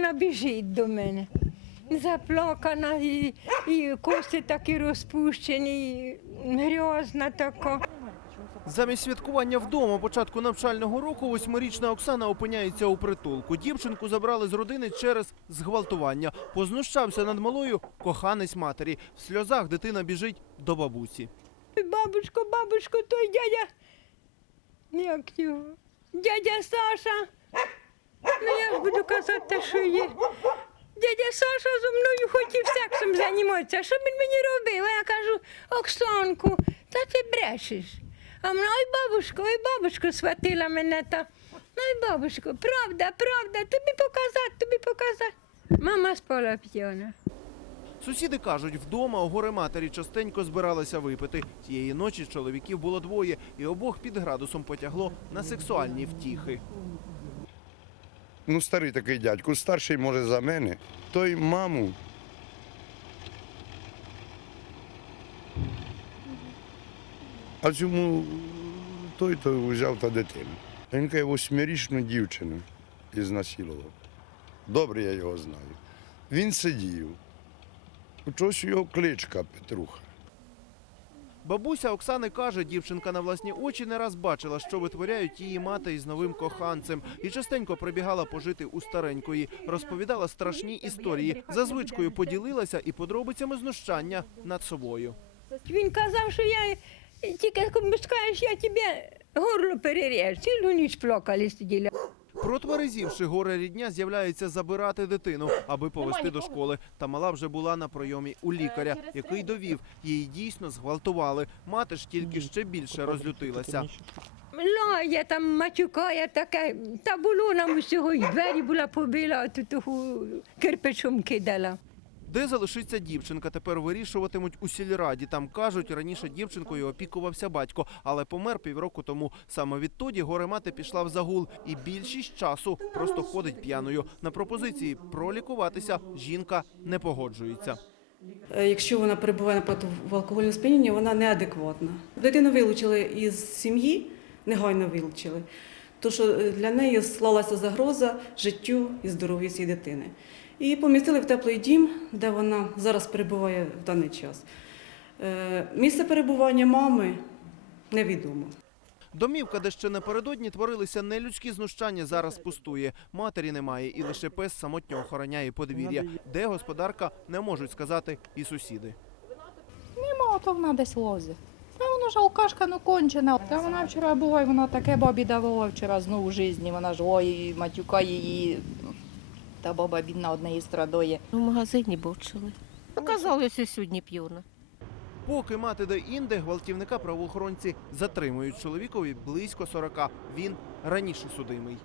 вона біжить до мене. Заплакана, і, і кости такі розпущені, і грязна така. Замість святкування вдома початку навчального року восьмирічна Оксана опиняється у притулку. Дівчинку забрали з родини через зґвалтування. Познущався над малою коханець матері. В сльозах дитина біжить до бабусі. Бабушко, бабушко, той дядя. Як його? Дядя Саша. Ну буду казати те, що є. Дядя Саша зі мною хотів сексом займатися. Що він мені робив? А я кажу, Оксанку, та ти брешеш. А вона, ой, бабушко, ой, бабушко, схватила мене та. Ой, бабушко, правда, правда, тобі показати, тобі показати. Мама спала п'яна. Сусіди кажуть, вдома у горе матері частенько збиралися випити. Тієї ночі чоловіків було двоє, і обох під градусом потягло на сексуальні втіхи. Ну, старий такий дядько, старший може за мене. Той маму. А цьому той то взяв та дитину. Він каже, восьмирічну дівчину ізнасилував. Добре я його знаю. Він сидів. Чогось його кличка Петруха. Бабуся Оксани каже, дівчинка на власні очі не раз бачила, що витворяють її мати із новим коханцем, і частенько прибігала пожити у старенької. Розповідала страшні історії. За звичкою поділилася і подробицями знущання над собою. Він казав, що я тільки скажеш, я тебе горло переріж. Цілу ніч плакали сиділи. Протверезівши горе рідня, з'являється забирати дитину, аби повести до школи. Та мала вже була на прийомі у лікаря, який довів, її дійсно зґвалтували. Мати ж тільки ще більше розлютилася. Лає там матюкає таке, та було нам усього, і двері була побила, а тут кирпичом кидала. Де залишиться дівчинка, тепер вирішуватимуть у сільраді. Там кажуть, раніше дівчинкою опікувався батько, але помер півроку тому. Саме відтоді горе мати пішла в загул, і більшість часу просто ходить п'яною. На пропозиції пролікуватися жінка не погоджується. Е, Якщо вона перебуває наприклад, в алкогольному сп'янінні, вона неадекватна. Дитину вилучили із сім'ї, негайно вилучили, тому що е, для неї склалася загроза життю і здоров'ю цієї дитини. І помістили в теплий дім, де вона зараз перебуває в даний час. Е, Місце перебування мами невідомо. Домівка, де ще напередодні творилися нелюдські знущання, зараз пустує. Матері немає, і лише пес самотньо охороняє подвір'я. Де господарка, не можуть сказати і сусіди. Нема, то вона десь лозе. Ж алкашка ну кончена. Та вона вчора була, і вона таке бабі давала вчора знову в житті. Вона ж ой, матюкає її. Та баба бідна одне страдає. В магазині бачили. Оказалося сьогодні п'юна. Поки мати де інде, гвалтівника правоохоронці затримують чоловікові близько 40. Він раніше судимий.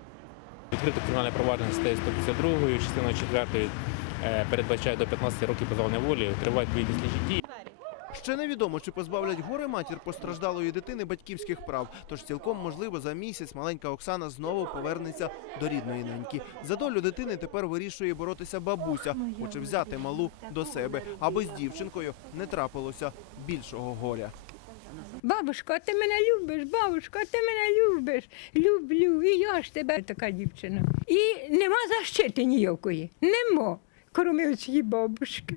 Відкрите кримінальне провадження статтею 152 частиною 4 е, передбачає до 15 років позбавлення волі, тривають відповідні слідчі дії. Ще невідомо, чи позбавлять горе матір постраждалої дитини батьківських прав. Тож цілком можливо за місяць маленька Оксана знову повернеться до рідної неньки. За долю дитини тепер вирішує боротися бабуся, хоче взяти малу до себе, аби з дівчинкою не трапилося більшого горя. Бабушка, ти мене любиш, бабушка, ти мене любиш. Люблю, і я ж тебе така дівчина. І нема защити ніякої. Нема, крім цієї бабушки.